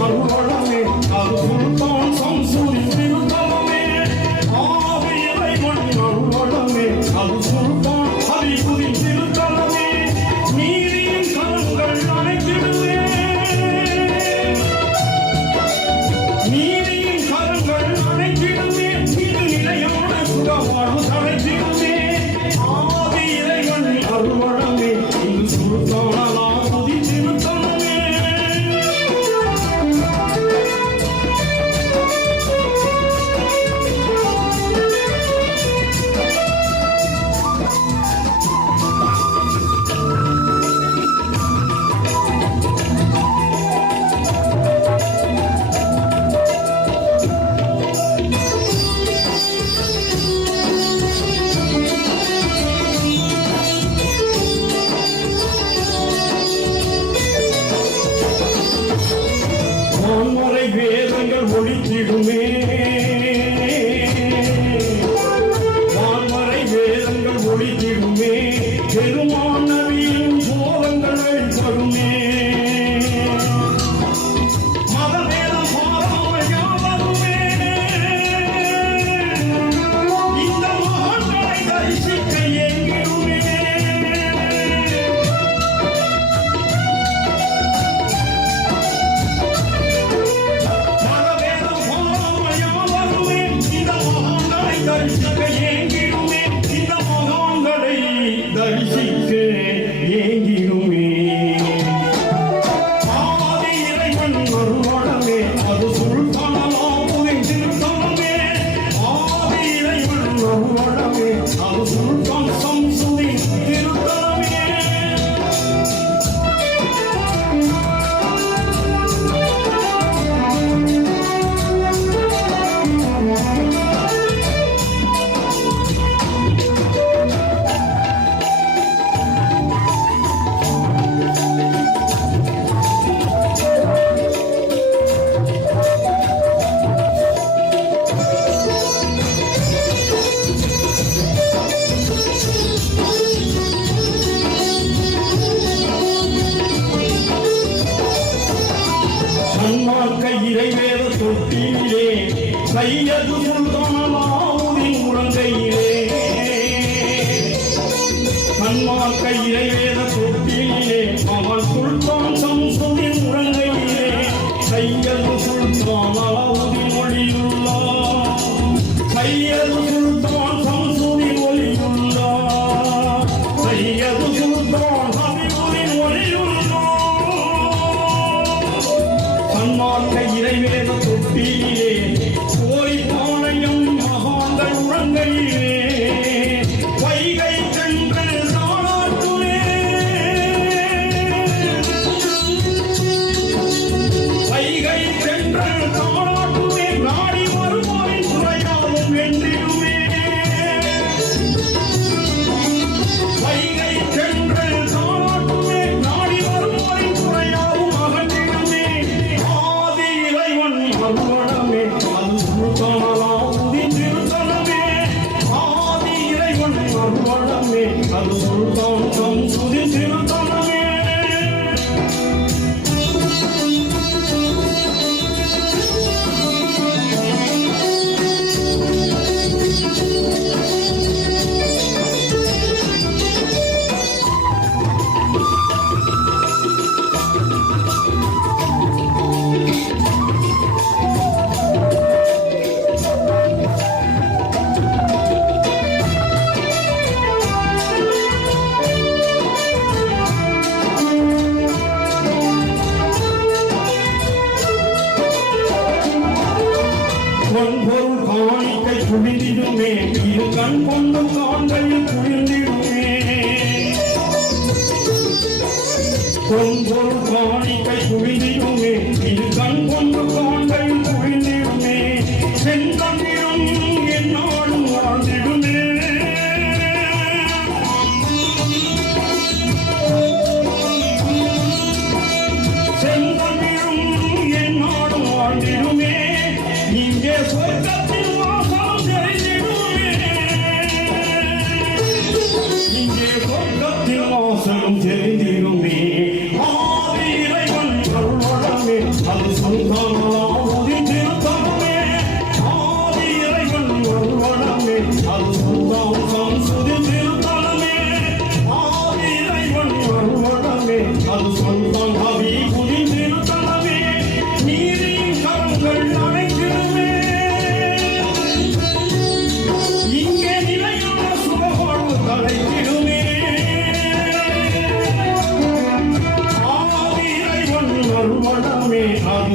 அருளமே அது சுல்தான் சம்சுரி திருத்தலமே ஆவி இறைவன் அருளமே அது சுல்தான் ஹரிபுரி திருத்தலமே நீரின் கரங்கள் அணைத்திடுவே நீரின் கரங்கள் அணைத்திடுவே இது நிலையான சுகவாழ்வு தழைத்திடுவே ஆவி இறைவன் அருளமே இது சுல்தான் புதி திருத்தலமே வான்மறை வேதங்கள் ஒழித்திடுமே வான்மறை வேதங்கள் ஒழித்திடுமே பெருமான் நபியின் சோதங்கள் தருமே மதவேதம் பாராமல் யாவருமே இந்த மகான்களை தரிசிக்க ஏங்கிடுமே தரிசிக்க ஏங்கிடுமே இந்த மகான்களை தரிசிக்க ஏங்கிடுமே ஆதி இறைவன் அருளமே அது சுல்தானலாபுரி திருத்தலமே ஆதி இறைவன் அருளமே அது சுல்தான் சம்சுரி திருத்தலமே சன்மார்க்க இறைவேத தொட்டிலே சையது சுல்தானலாவுதீன் முழங்கையிலே சன்மார்க்க இறைவேத தொட்டிலே அவன் சுல்தான் சம்சுரி முழங்கையிலே சையது சுல்தான் அலாவுதீன் ஒளியுள்ளார் சையது சுல்தான் சம்சுரி ஒளியுள்ளார் சையது சுல்தான் ஹபிபுரின் ஒளியுள்ளார் சன்மார்க்க இறைவேத தொட்டிலே கோரிப்பாளையம் மகான்கள் உறங்கையிலே வைகை சென்று தாளாட்டுமே வைகை சென்று தாளாட்டுமே நாடி வருவோரின் துறையாவும் வென்றிடுமே வைகை சென்று தாளாட்டுமே நாடி வருவோரின் துறையாவும் அகன்றிடுமே ஆதி இறைவன் அருளமே அது சுல்தானலாபுரி திருத்தலமே ஆதி இறைவன் அருளமே அது சுல்தான் சம்சுரி திருத்தலமே பொன்பொருள் காணிக்கை குளிர்ந்திடுமே இரு கண் கொண்டு காண்கையில் குளிர்ந்திடுமே பொன்பொருள் காணிக்கை குளிர்ந்திடுமே இரு கண் கொண்டு காண்கையில் குளிர்ந்திடுமே செந்தமிழும் என்னாலும் வாழ்ந்திடுமே செந்தமிழும் என்னாலும் வாழ்ந்திடுமே இங்கே சொர்க்கத்தில் வாசம் தெரிந்திடுமே இங்கே சொர்க்கத்தில் வாசம் தெரிந்திடுமே ஆதி சந்தானம் உதித்திருத்தமே ஆதி இறைவன் வருவனமே அது சந்தானம் சுதித்திருத்தமே ஆதி இறைவன் வருவனமே அது சொந்தம் கவி புதிந்திருத்தமே நீரின் கரங்கள் அணைத்திடுமே இங்கே நிலையான சுபவாழ்வு தலைத்திடுமே ஆதி இறைவன் வருவனமே அது